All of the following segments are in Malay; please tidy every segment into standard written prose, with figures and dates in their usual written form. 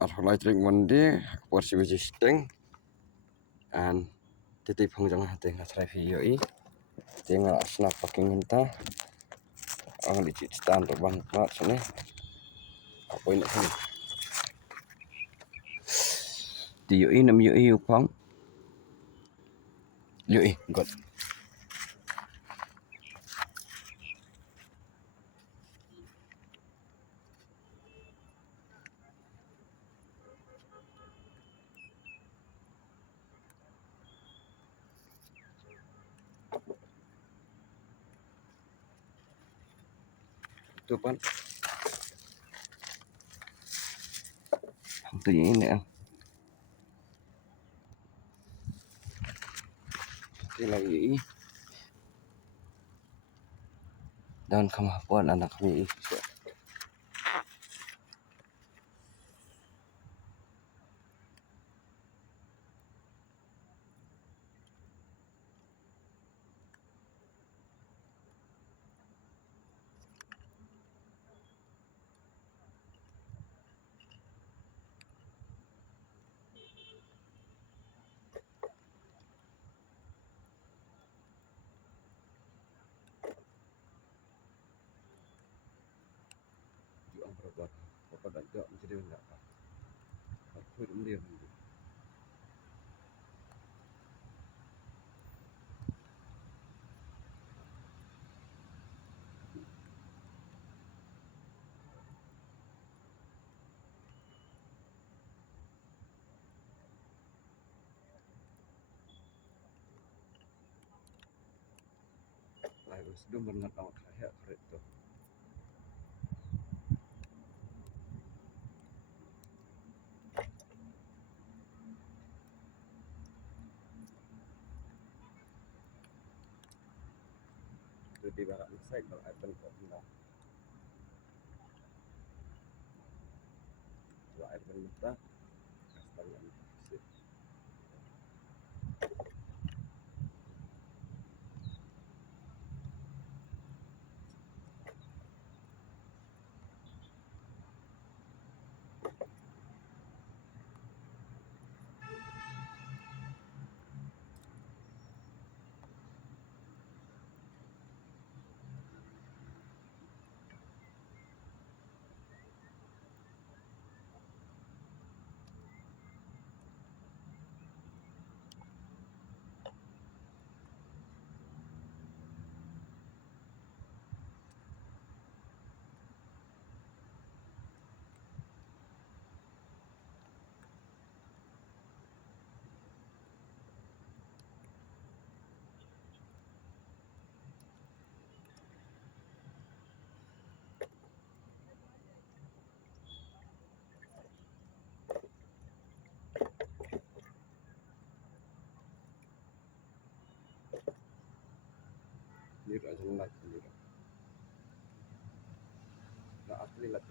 at holai trik monde porsi steng and titip hongjang hate ngasrai video i tenga snack packing henta ang di stand bang mat sini apa ini sini di yoi nam yoi upang yoi god tu pan tu ini lagi dan kemampuan anak kami juang berbuat apa dan jauh menjadi enggak aku dia lalu sudah mengenal kayak itu di barat saya kalau ada kok enggak kalau ada mentah kastanya ni aja nak ni nak asli lah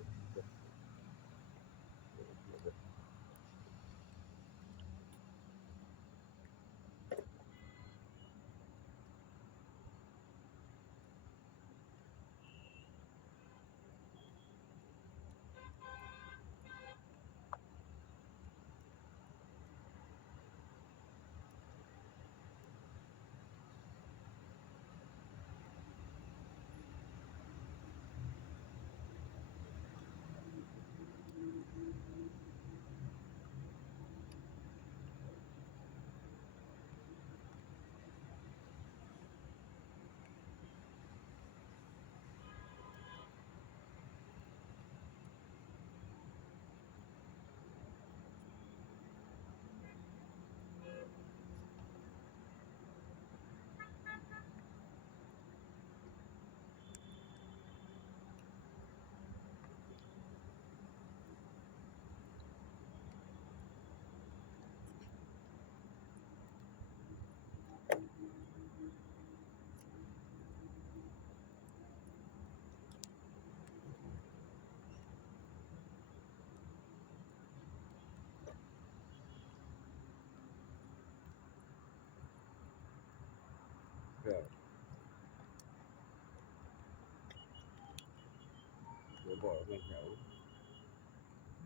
ya bộ ngân hiệu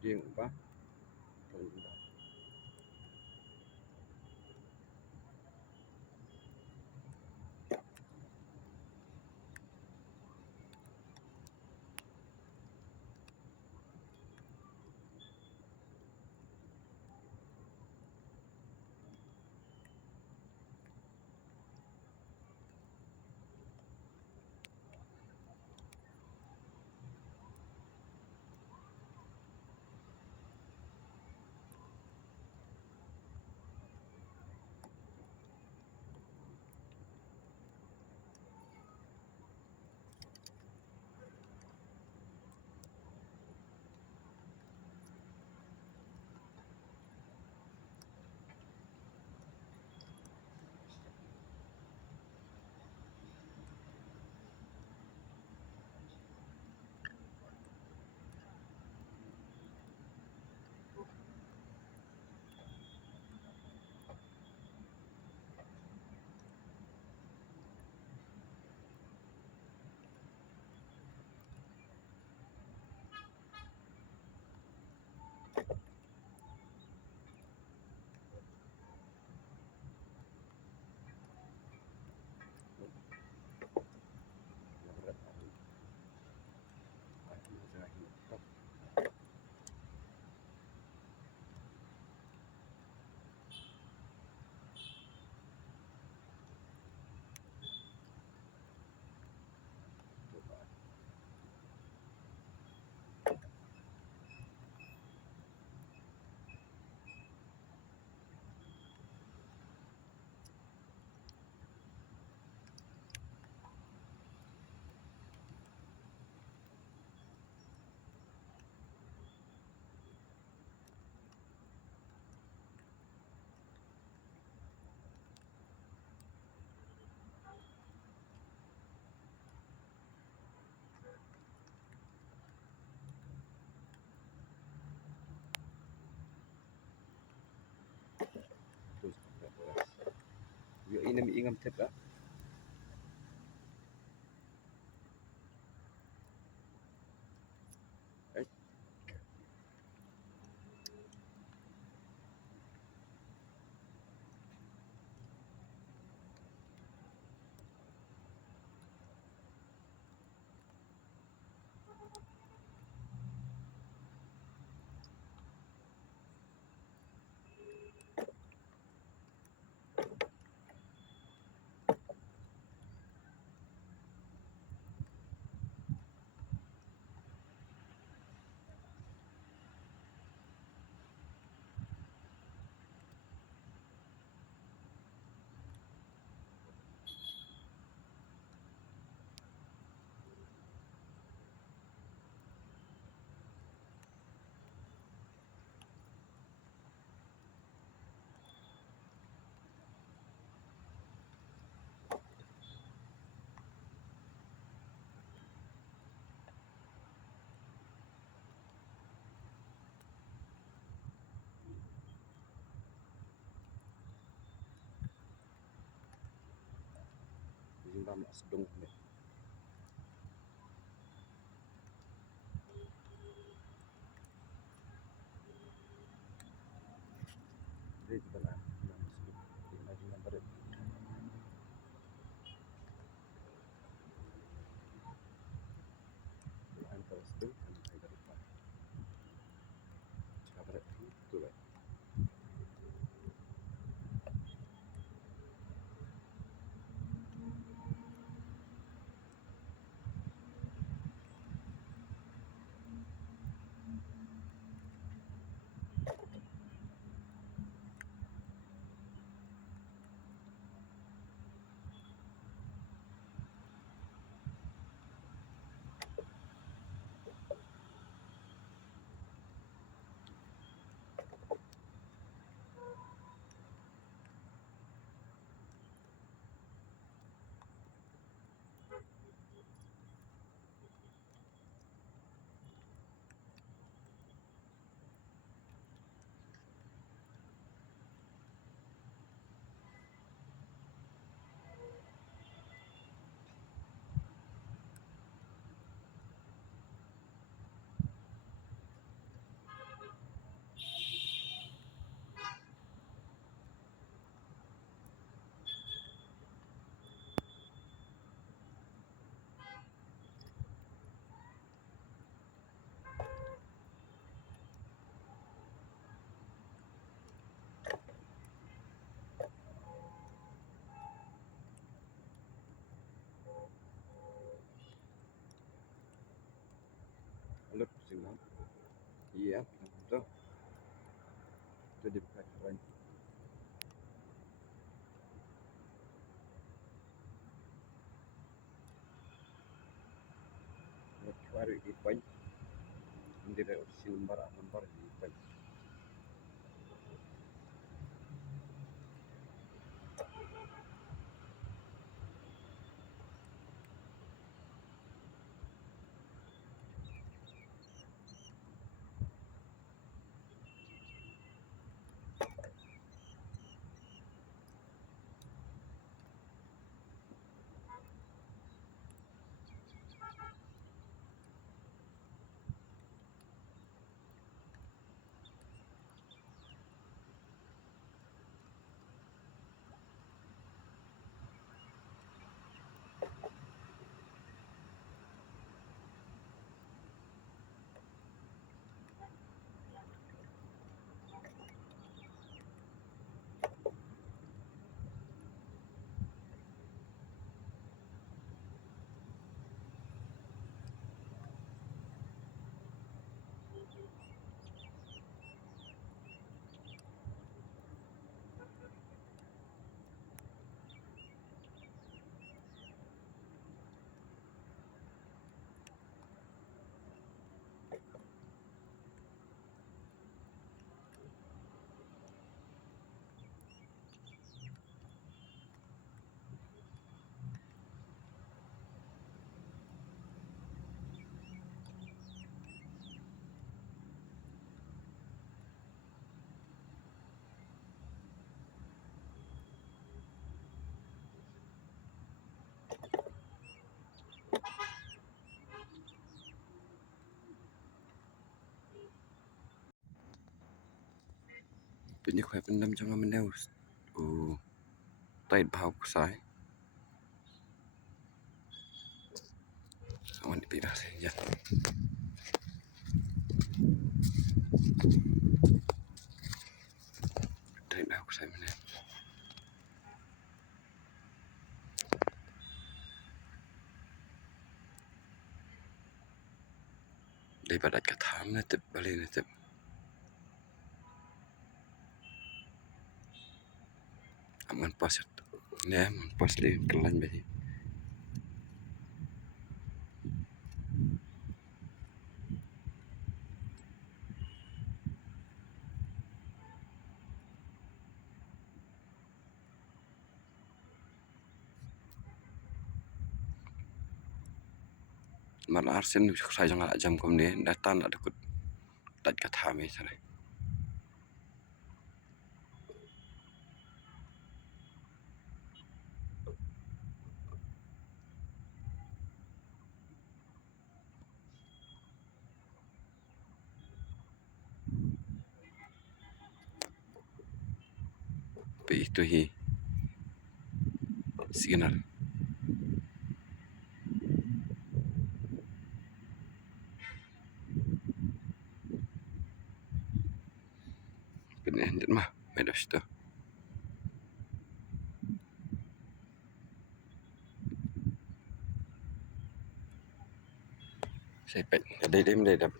riêng ba Yo ini mi ingam tep ah. Jumpa mak sedung ni. Jadi kita nak lagi nampak dia. Antara sedung dan saya dari depan. Cakap pada tu lah. ya tu dibuka keren baru di point hindi si lembar di pointเป็นที่แขวนเป็นดำจังมันแนวโอ้ใต้เผาซ้ายวันนี้ปีละเสียยันใต้เผาซ้ายมันแนวได้ประดับกระถางนะตึบบริเวณตึบมันpasเนี่ยมันpasเลยกลั่นไปที่มันอาร์เซนใส่จังหวะจำคำนี้ดัตตันada kut datกระถางไม่ใช่ไหมไปitu hi signal Penendit mah beda situ saya pek ada dia mendadak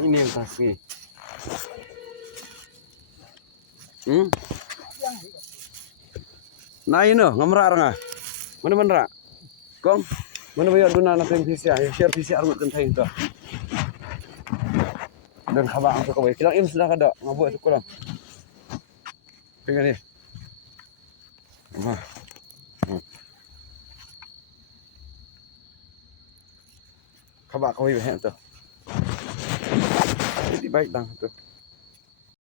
ini yang kasih nah ini ngamrak orang mana kong mana bayar duna nak PCR share PCR buat kentai itu dan khabar untuk kau kilang im sudah ada ngabuat tu kurang pengen ni khabar kau itu jadi baik dah tu